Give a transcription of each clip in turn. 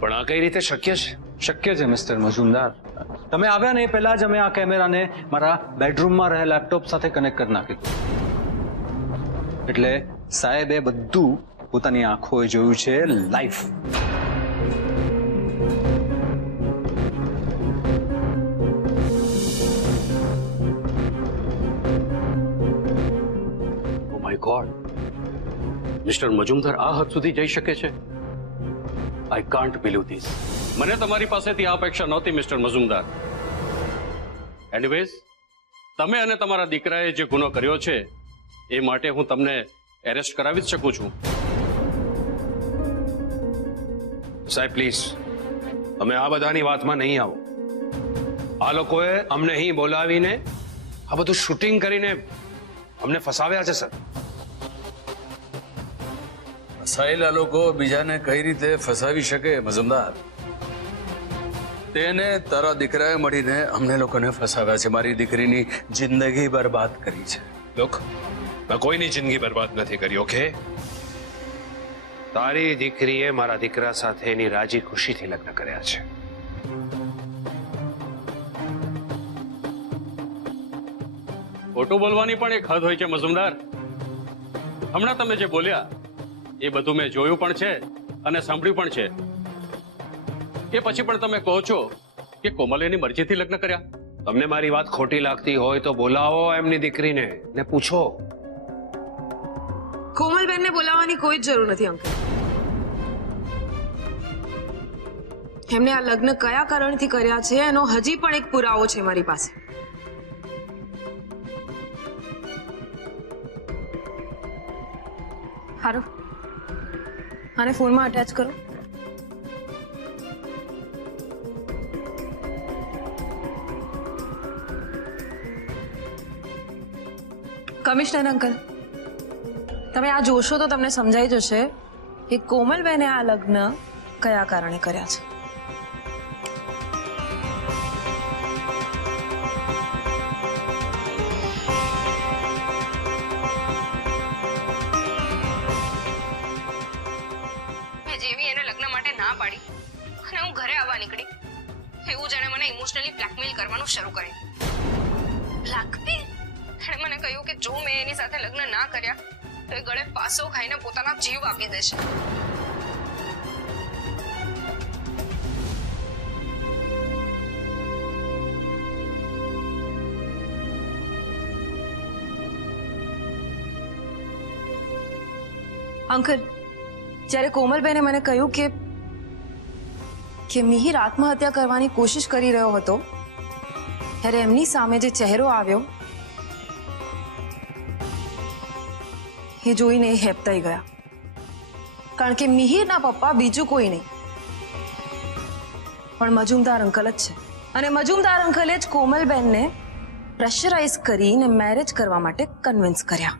પણ આ કઈ રીતે શક્ય છે? શક્ય છે મિસ્ટર મજુમદાર. તમે આવ્યા ને એ પહેલા જ અમે આ કેમેરાને મારા બેડરૂમમાં રહેલા લેપટોપ સાથે કનેક્ટ કરી નાખ્યું. એટલે સાહેબે બધું પોતાની આંખોએ જોયું છે live. Oh my God, mister Majumdar આ હદ સુધી જઈ શકે છે? I can't believe this. મને તમારી પાસેથી આ અપેક્ષા નહોતી મિસ્ટર મજુમદાર. એનીવેઝ, તમે અને તમારા દીકરાએ જે ગુનો કર્યો છે એ માટે હું તમને એરેસ્ટ કરાવી જ શકું છું. સાહેબ પ્લીઝ, તમે આ બધાની વાતમાં નહીં આવો. આ લોકોએ અમને અહીં બોલાવીને આ બધું શૂટિંગ કરીને અમને ફસાવ્યા છે સર. ફસાયેલા લોકો બીજાને કઈ રીતે ફસાવી શકે મજુમદાર? તેને તારા દીકરાએ મળીને અમને લોકોને ફસાવ્યા છે. મારી દીકરીની જિંદગી બરબાદ કરી છે. લોક, મેં કોઈની જિંદગી બરબાદ નથી કરી. ઓકે, તારી દીકરીએ મારા દીકરા સાથે એની રાજી ખુશીથી લગ્ન કર્યા છે. ખોટું બોલવાની પણ એક હદ હોય છે મજુમદાર. હમણાં તમે જે બોલ્યા એ બધું મેં જોયું પણ છે અને સાંભળ્યું પણ છે. એ પછી પણ તમે કહો છો કે કોમલે એની મરજીથી લગ્ન કર્યા. તમને મારી વાત ખોટી લાગતી હોય તો બોલાવો એમની દીકરીને ને પૂછો. કોમલબેનને બોલાવવાની કોઈ જ જરૂર નથી અંકલ. એમને આ લગ્ન કયા કારણથી કર્યા છે એનો હજી પણ એક પુરાવો છે મારી પાસે. હારું, આને ફોનમાં અટેચ કરો. કમિશનર અંકલ, તમે આ જોશો તો તમને સમજાઈ જશે કે કોમલબેને આ લગ્ન કયા કારણે કર્યા છે. જેવી એને લગ્ન માટે ના પાડી અને હું ઘરે આવવા નીકળી એવું જાણે મને ઇમોશનલી બ્લેકમેલ કરવાનું શરૂ કર્યું. બ્લેકમેલ? એણે મને કહ્યું કે જો મેં એની સાથે લગ્ન ના કર્યા તો એ ગળે ફાંસો ખાઈને પોતાના જીવ આપી દેશે. અંકલ, જ્યારે કોમલબેને મને કહ્યું કે મિહિર આત્મહત્યા કરવાની કોશિશ કરી રહ્યો હતો ત્યારે એમની સામે જે ચહેરો આવ્યો એ જોઈને એ હેબતાઈ ગયા. કારણ કે મિહિરના પપ્પા બીજું કોઈ નહીં પણ મજુમદાર અંકલ જ છે. અને મજુમદાર અંકલે જ કોમલબેનને પ્રેશરાઇઝ કરીને મેરેજ કરવા માટે કન્વિન્સ કર્યા.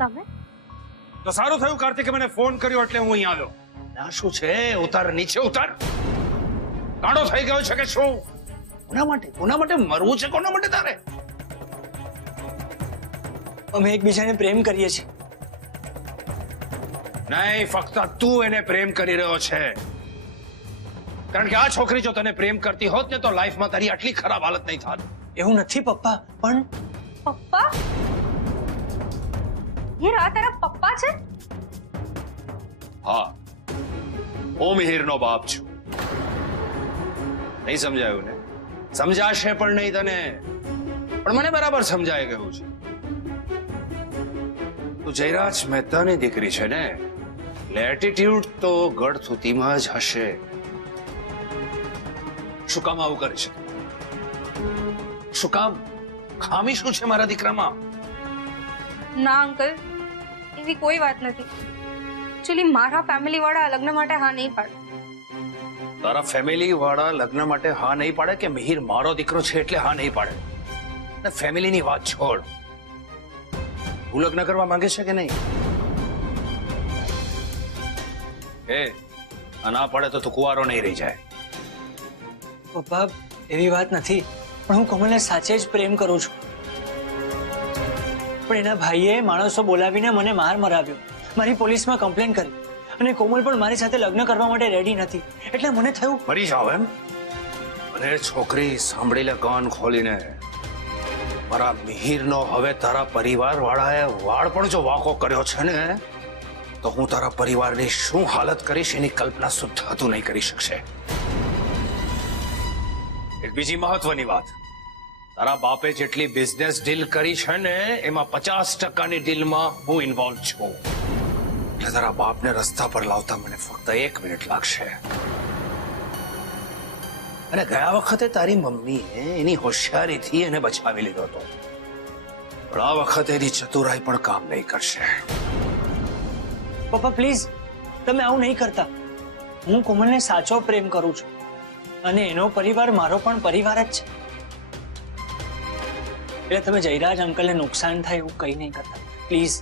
તમે તો સારું થયું કાર્તિકે મને ફોન કર્યો એટલે હું અહીં આવ્યો. આ શું છે? ઉતાર, નીચે ઉતાર. કાળો થઈ ગયો છે કે શું? કોના માટે મરવું છે? કોના માટે તારે? અમે એકબીજાને પ્રેમ કરીએ છીએ. નહીં, ફક્ત તું એને પ્રેમ કરી રહ્યો છે. કારણ કે આ છોકરી જો તને પ્રેમ કરતી હોત ને તો લાઈફમાં તારી આટલી ખરાબ હાલત નહીં થાત. એવું નથી પપ્પા, પણ પપ્પા? ये रात तेरा पप्पा છે? હા, હું મિહિરનો બાપ છું. નહીં સમજાયું ને? સમજાશે પણ નહીં તને, પણ મને બરાબર સમજાય ગયું છે. તું જયરાજ મહેતાની દીકરી છે ને, એટલે એટીટ્યુડ તો ગઢ સુધીમાં જ હશે. શું કામ આવું કરે છે? શું કામ? ખામી શું છે મારા દીકરામાં? ના અંકલ, એવી કોઈ વાત નથી. એકચ્યુઅલી મારા ફેમિલી વાળા આ લગ્ન માટે હા નહીં પાડે. તારા ફેમિલી વાળા લગ્ન માટે હા નહીં પાડે કે મિહિર મારો દીકરો છે એટલે હા નહીં પાડે? ને ફેમિલીની વાત છોડ, તું લગ્ન કરવા માંગે છે કે નહીં? એ ના પડે તો તું કુંવારો નહીં રહી જાય. પપ્પા એવી વાત નથી, પણ હું કોમલને સાચે જ પ્રેમ કરું છું. પણ એના ભાઈએ માણસો બોલાવીને મને માર મરાવ્યો, મારી પોલીસમાં કમ્પ્લેન કરી, અને કોમલ પણ મારી સાથે લગ્ન કરવા માટે રેડી નથી. એટલે મને થયું મરી જાવ એમ. અને છોકરી સાંભળી લે કાન ખોલીને, મારા મિહિરનો હવે તારા પરિવાર વાળાએ વાળ પણ જો વાંકો કર્યો છે ને, તો હું તારા પરિવારની શું હાલત કરીશ એની કલ્પના સુદ્ધા તું નહીં કરી શકશે. એક બીજી મહત્વની વાત, તારા બાપે જેટલી બિઝનેસ ડીલ કરી છે ને એમાં 50%ની ડીલમાં હું ઇન્વોલ્વ છું. એટલે તારા બાપને રસ્તા પર લાવતા મને ફક્ત 1 મિનિટ લાગશે. અને ગયા વખતે તારી મમ્મીએ એની હોશિયારીથી એને બચાવી લીધો હતો, પણ આ વખતે એની ચતુરાઈ પણ કામ નહીં કરશે. પપ્પા પ્લીઝ, તમે આવું નહીં કરતા. હું કોમલને સાચો પ્રેમ કરું છું, અને એનો પરિવાર મારો પણ પરિવાર જ છે. એટલે તમે જયરાજ અંકલને નુકસાન થાય એવું કંઈ નહીં કરતા પ્લીઝ.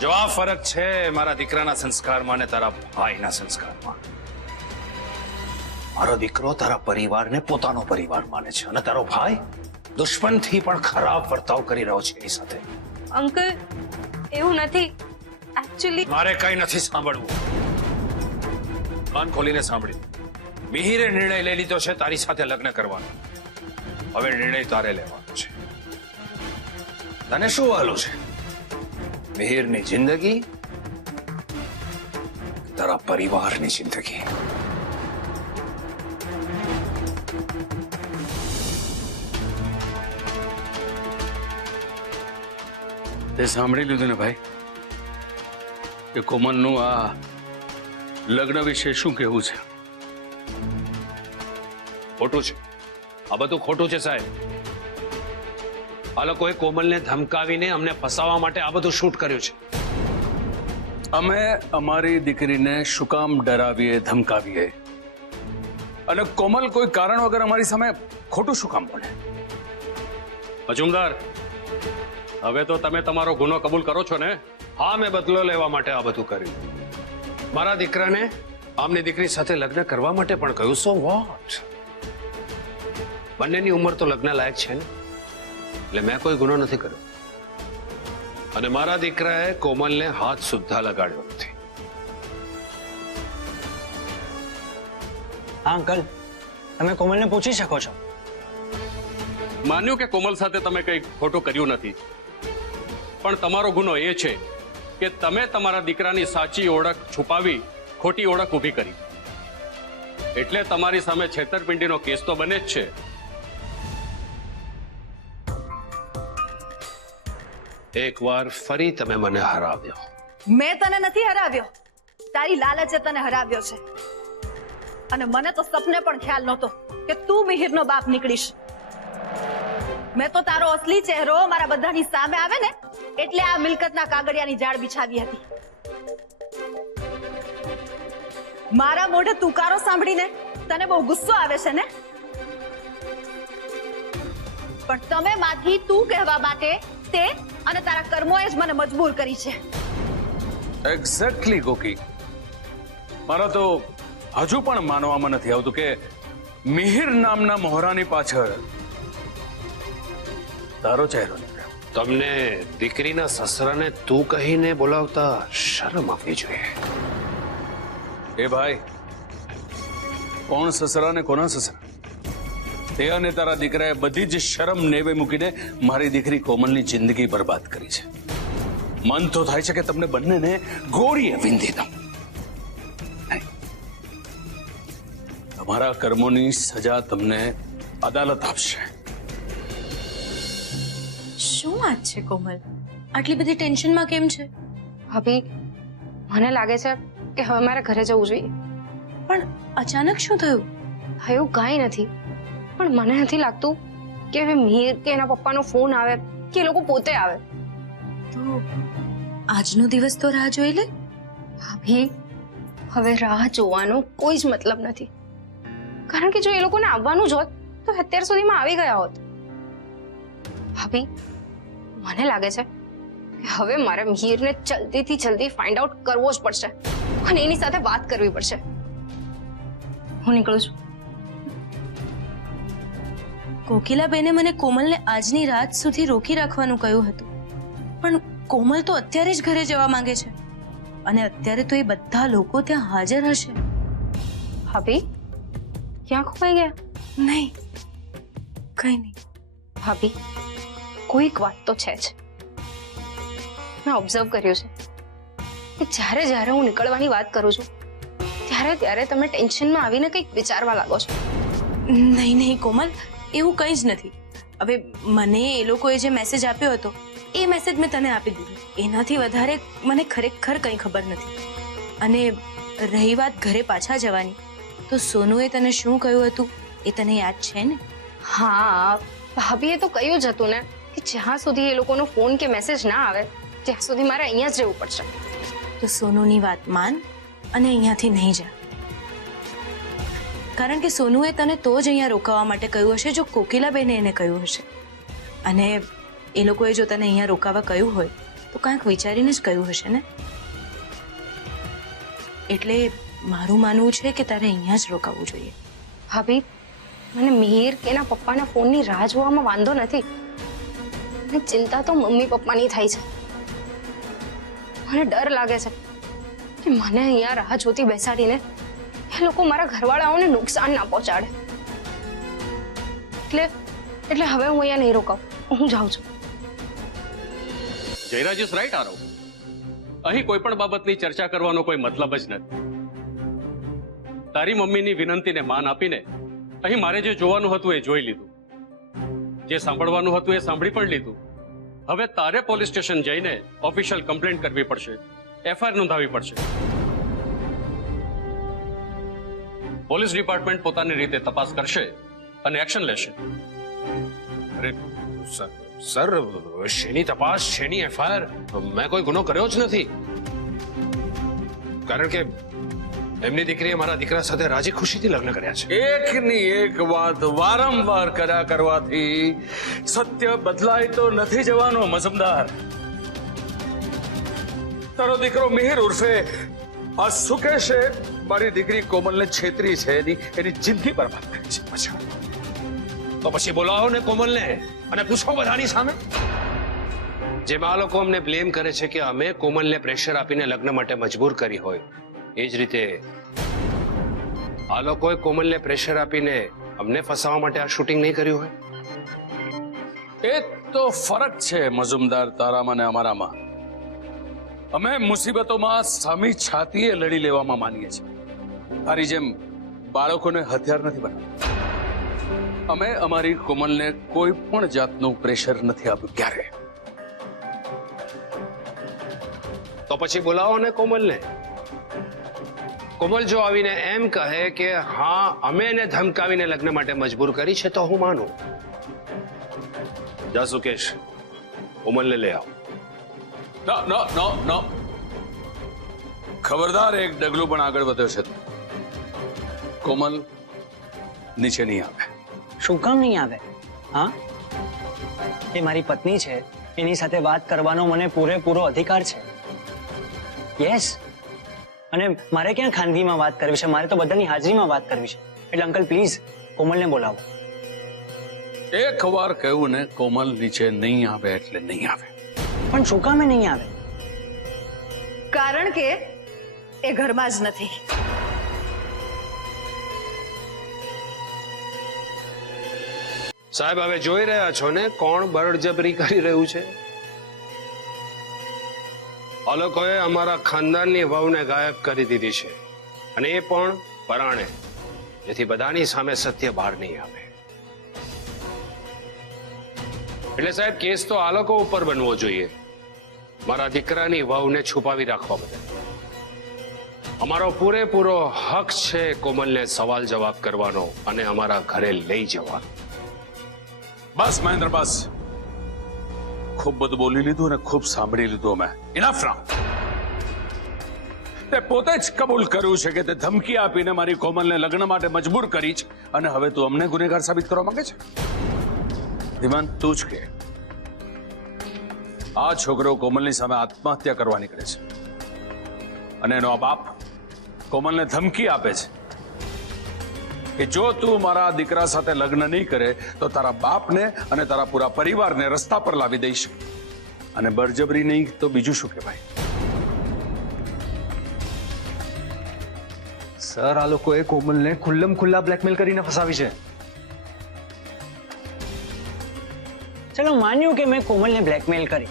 જો આ ફરક છે મારા દીકરાના સંસ્કારમાં અને તારા ભાઈના સંસ્કારમાં. મારો દીકરો તારા પરિવારને પોતાનો પરિવાર માને છે, અને તારો ભાઈ દુશ્મનથી પણ ખરાબ વર્તાવ કરી રહ્યો છે એની સાથે. અંકલ એવું નથી, એકચ્યુઅલી મારે કઈ નથી સાંભળવું. કાન ખોલીને સાંભળી. મિહિરે નિર્ણય લઈ લીધો છે તારી સાથે લગ્ન કરવાનો. હવે નિર્ણય તારે લેવાનો છે. તને શું વાલું છે, મિહિરની જિંદગી, તારા પરિવારની જિંદગી? તે સાંભળી લીધું ને ભાઈ કે કોમલનું આ લગ્ન વિશે શું કહેવું છે? ખોટું છે, આ બધું ખોટું છે સાહેબ. આ લોકોએ કોમલને ધમકાવીને અમને ફસાવવા માટે આ બધું શૂટ કર્યું છે. અમે અમારી દીકરીને શું કામ ડરાવીએ, ધમકાવીએ? અને કોમલ કોઈ કારણ વગર અમારી સામે ખોટું શું કામ બોલે? મજુમદાર, હવે તો તમે તમારો ગુનો કબૂલ કરો છો ને? હા, મેં બદલો લેવા માટે આ બધું કર્યું. મારા દીકરાને આમની દીકરી સાથે લગ્ન કરવા માટે પણ કહ્યું. So what? બંનેની ઉંમર તો લગ્ન લાયક છે ને, એટલે મેં કોઈ ગુનો નથી કર્યો. અને મારા દીકરાએ કોમલને હાથ સુદ્ધા લગાડ્યો નથી. હા અંકલ, તમે કોમલને પૂછી શકો છો. માન્યું કે કોમલ સાથે તમે કંઈ ખોટું કર્યું નથી, પણ તમારો ગુનો એ છે કે તમે તમારા દીકરાની સાચી ઓળખ છુપાવી ખોટી ઓળખ ઊભી કરી. એટલે તમારી સામે છેતરપિંડીનો કેસ તો બને જ છે. એકવાર ફરી તમે મને હરાવ્યો. મેં તને નથી હરાવ્યો, તારી લાલચે તને હરાવ્યો છે. અને મને તો સપને પણ ખ્યાલ નહોતો કે તું મિહિરનો બાપ નીકળીશ. મેં તો તારો અસલી ચહેરો મારા બધાની સામે આવે ને એટલે આ મિલકતના કાગળિયાની જાળ બિછાવી હતી. મારા મોઢે તુકારો સાંભળીને તને બહુ ગુસ્સો આવે છે ને? પણ તમે માંથી તું કહેવા માટે તે અને તારા કર્મોએ જ મને મજબૂર કરી છે. એક્ઝેક્ટલી ગોકી, મારા તો હજુ પણ માનવામાં નથી આવતું કે મિહિર નામના મોહરાની પાછળ તારો ચહેરો નીકળ્યો. તમને દીકરીના સસરાને તું કહીને બોલાવતા શરમ આપવી જોઈએ. એ ભાઈ, કોણ સસરા ને કોના સસરા? તે અને તારા દીકરાએ બધી જ શરમ નેવે મૂકીને મારી દીકરી કોમલની જિંદગી બરબાદ કરી છે. મન તો થાય છે કે તમને બંનેને ગોળીએ વીંધી દઉં. નહીં, તમારા કર્મોની સજા તમને અદાલત આપશે. શું વાત છે કોમલ? આટલી બધી ટેન્શનમાં કેમ છે? ભાભી, મને લાગે છે કે હવે મારે ઘરે જવું જોઈએ. પણ અચાનક શું થયું? થયું કાંઈ નથી, પણ મને નથી લાગતું કે હવે મિહિર કે એના પપ્પાનો ફોન આવે કે એ લોકો પોતે આવે. તો આજનો દિવસ તો રાહ જોઈ લે. ભાભી, હવે રાહ જોવાનો કોઈ જ મતલબ નથી, કારણ કે જો એ લોકોને આવવાનું જ હોત તો અત્યાર સુધીમાં આવી ગયા હોત. ભાભી, મને લાગે છે કે હવે મારે મિહિરને જલ્દીથી જલ્દી ફાઇન્ડ આઉટ કરવો જ પડશે અને એની સાથે વાત કરવી પડશે. હું નીકળું છું. કોકિલાબેને મને કોમલને આજની રાત સુધી રોકી રાખવાનું કહ્યું હતું, પણ કોમલ તો અત્યારે જ ઘરે જવા માંગે છે અને અત્યારે તો એ બધા લોકો ત્યાં હાજર હશે. ભાભી ક્યાં ખોવાઈ ગયા? નહીં, કઈ નહીં. ભાભી કોઈક વાત તો છે જ. મેં ઓબ્ઝર્વ કર્યું છે કે જ્યારે જ્યારે હું નીકળવાની વાત કરું છું ત્યારે ત્યારે તમે ટેન્શનમાં આવીને કંઈક વિચારવા લાગો છો. નહીં નહીં કોમલ, એવું કંઈ જ નથી. હવે મને એ લોકોએ જે મેસેજ આપ્યો હતો એ મેસેજ મેં તને આપી દીધો. એનાથી વધારે મને ખરેખર કંઈ ખબર નથી. અને રહી વાત ઘરે પાછા જવાની, તો સોનુએ તને શું કહ્યું હતું એ તને યાદ છે ને? હા, ભાભીએ તો કહ્યું જ હતું ને કે જ્યાં સુધી એ લોકોનો ફોન કે મેસેજ ના આવે ત્યાં સુધી મારે અહીંયા જ રહેવું પડશે. તો સોનુની વાત માન અને અહીંયાથી નહીં જા. કારણ કે સોનુએ તને તો જ અહીંયા રોકાવા માટે કહ્યું હશે જો કોકિલાબેને એને કહ્યું હશે. અને એ લોકોએ જો તને અહીંયા રોકાવા કહ્યું હોય તો કાંઈક વિચારીને જ કહ્યું હશે ને. એટલે મારું માનવું છે કે તારે અહીંયા જ રોકાવું જોઈએ. ભાભી મને મિહિર કે એના પપ્પાના ફોનની રાહ જોવામાં વાંધો નથી. મને ચિંતા તો મમ્મી પપ્પાની થાય છે. મને ડર લાગે છે કે મને અહીંયા રાહ જોતી બેસાડીને એ લોકો મારા ઘરવાળાઓને નુકસાન ના પહોંચાડે. એટલે હવે હું અહીંયા નહીં રોકાઉં, હું જાઉં છું. Jayraj is right Aarav. અહીં કોઈ પણ બાબતની ચર્ચા કરવાનો કોઈ મતલબ જ નથી. તારી મમ્મીની વિનંતીને માન આપીને અહીં મારે જે જોવાનું હતું એ જોઈ લીધું, જે સાંભળવાનું હતું એ સાંભળી પણ લીધું. હવે તારે પોલીસ સ્ટેશન જઈને ઓફિશિયલ કમ્પ્લેન્ટ કરવી પડશે, એફઆઈઆર નોંધાવવી પડશે. પોલીસ ડિપાર્ટમેન્ટ પોતાની રીતે તપાસ કરશે અને એક્શન લેશે. અરે સર, શેની તપાસ, શેની એફઆઈઆર? મેં કોઈ ગુનો કર્યો જ નથી. કારણ કે એમની દીકરીએ મારા દીકરા સાથે રાજી ખુશીથી લગ્ન કર્યા છે. એકની એક વાત વારંવાર કર્યા કરવાથી સત્ય બદલાય તો નથી જવાનો મજમદાર. તારો દીકરો મિહિર ઉર્ફે આ સુકેશે મારી દીકરી કોમલને છેતરી છે, એની જિંદગી બરબાદ કરી છે. તો પછી બોલાવો ને કોમલને અને પૂછો બધાની સામે. જેમાં આ લોકો અમને બ્લેમ કરે છે કે અમે કોમલને પ્રેશર આપીને લગ્ન માટે મજબૂર કરી હોય, એ જ રીતે આ લોકોએ કોમલને પ્રેશર આપીને અમને ફસાવવા માટે આ શૂટિંગ નહીં કર્યું હોય. એ તો ફરક છે મજુમદાર તારામાં ને અમારામાં. અમે મુસીબતોમાં સામી છાતીએ લડી લેવામાં માનીએ છીએ. તારી જેમ બાળકોને હથિયાર નથી બનાવતા. અમે અમારી કોમલને કોઈ પણ જાતનું પ્રેશર નથી આપ્યું ક્યારે. તો પછી બોલાવો ને કોમલને. કોમલ જો આવીને એમ કહે કે હા અમે એને ધમકાવીને લગ્ન માટે મજબૂર કરી છે તો હું માનું. જા સુકેશ, કોમલને લઈ આવો. નો નો નો નો, ખબરદાર, એક ડગલું પણ આગળ વધ્યો છે. કોમલ નીચે નહીં આવે. શું કામ નહીં આવે? હા, એ મારી પત્ની છે, એની સાથે વાત કરવાનો મને પૂરેપૂરો અધિકાર છે. યસ. અને મારે ક્યાં ખાનગીમાં વાત કરવી છે? મારે તો બધાની હાજરીમાં વાત કરવી છે. એટલે અંકલ પ્લીઝ કોમલને બોલાવો. એક વાર કહ્યું ને કોમલ નીચે નહીં આવે એટલે નહીં આવે. પણ શું કામ એ નહીં આવે? કારણ કે એ ઘરમાં જ નથી. સાહેબ, હવે જોઈ રહ્યા છો ને કોણ બળજબરી કરી રહ્યું છે. આ લોકોએ અમારા ખાનદાનની વહુને ગાયબ કરી દીધી છે, અને એ પણ પરાણે, જેથી બધાની સામે સત્ય બહાર નહીં આવે. એટલે સાહેબ, કેસ તો આ લોકો ઉપર બનવો જોઈએ, મારા દીકરાની વહુને છુપાવી રાખવા બદલ. અમારો પૂરેપૂરો હક છે કોમલને સવાલ જવાબ કરવાનો અને અમારા ઘરે લઈ જવાનો. બસ મહેન્દ્ર, બસ. ખૂબ બધું બોલી લીધું અને ખૂબ સાંભળી લીધું અમે. ઇનફ નાઉ. તે પોતે જ કબૂલ કર્યું છે કે તે ધમકી આપીને મારી કોમલને લગ્ન માટે મજબૂર કરી છે, અને હવે તું અમને ગુનેગાર સાબિત કરવા માંગે છે. ધીમાન, તું જ કે આ છોકરો કોમલની સામે આત્મહત્યા કરવા નીકળે છે અને એનો આ બાપ કોમલને ધમકી આપે છે. કે જો તું મારા દીકરા સાથે લગ્ન નહીં કરે તો તારા બાપને અને તારા પૂરા પરિવારને રસ્તા પર લાવી દઈશ. અને બળજબરી નહીં તો બીજું શું કહેવાય? સર, આ લોકોએ કોમલને ખુલ્લમ ખુલ્લા બ્લેકમેલ કરીને ફસાવી છે. ચલો માન્યું કે મેં કોમલને બ્લેકમેલ કરી,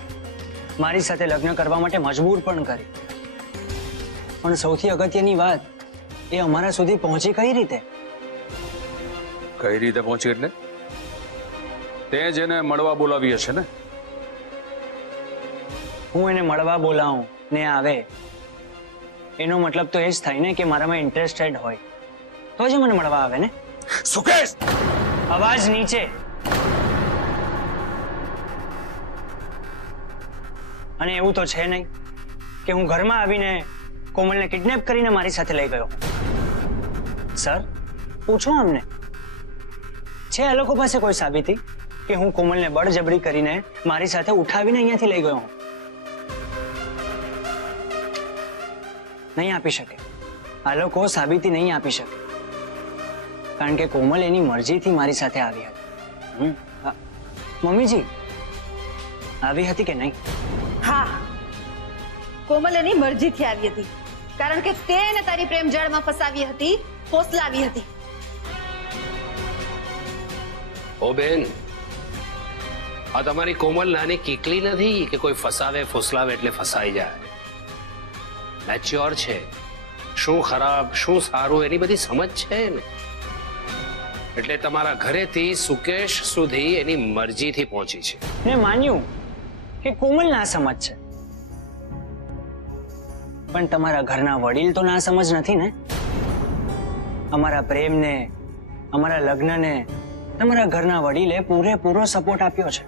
મારી સાથે લગ્ન કરવા માટે મજબૂર પણ કરી, પણ સૌથી અગત્યની વાત એ અમારા સુધી પહોંચી કઈ રીતે? કઈ રીતે પહોંચી એટલે? તે જ એને મળવા બોલાવી હશે ને? હું એને મળવા બોલાવું ને આવે એનો મતલબ તો એ જ થાય ને કે મારામાં ઇન્ટરેસ્ટેડ હોય તો જ મને મળવા આવે ને. સુકેશ! અવાજ નીચે. અને એવું તો છે નહીં કે હું ઘરમાં આવીને કોમલને કિડનેપ કરીને મારી સાથે લઈ ગયો. સર, પૂછો અમને, છે આ લોકો પાસે કોઈ સાબિતી કે હું કોમલને બળજબરી કરીને મારી સાથે ઉઠાવીને અહીંયાથી લઈ ગયો હું? નહીં આપી શકે. આ લોકો સાબિતી નહીં આપી શકે, કારણ કે કોમલ એની મરજીથી મારી સાથે આવી હતી. મમ્મીજી, આવી હતી કે નહીં? હા, કોમલ એની મરજીથી આવી હતી, કારણ કે તે એને તારી પ્રેમ જાળમાં ફસાવી હતી, ફોસલાવી હતી. ઓ બેન, આ તમારી કોમલ નાની કીકલી નથી કે કોઈ ફસાવે ફોસલાવે એટલે ફસાઈ જાય. મેચ્યોર છે. શું ખરાબ શું સારું એની બધી સમજ છે ને. એટલે તમારા ઘરેથી સુકેશ સુધી એની મરજીથી પહોંચી છે. મેં માન્યું કે કોમલ ના સમજ છે, પણ તમારા ઘરના વડીલ તો ના સમજ નથી ને. અમારા પ્રેમને, અમારા લગ્નને તમારા ઘરના વડીલે પૂરેપૂરો સપોર્ટ આપ્યો છે.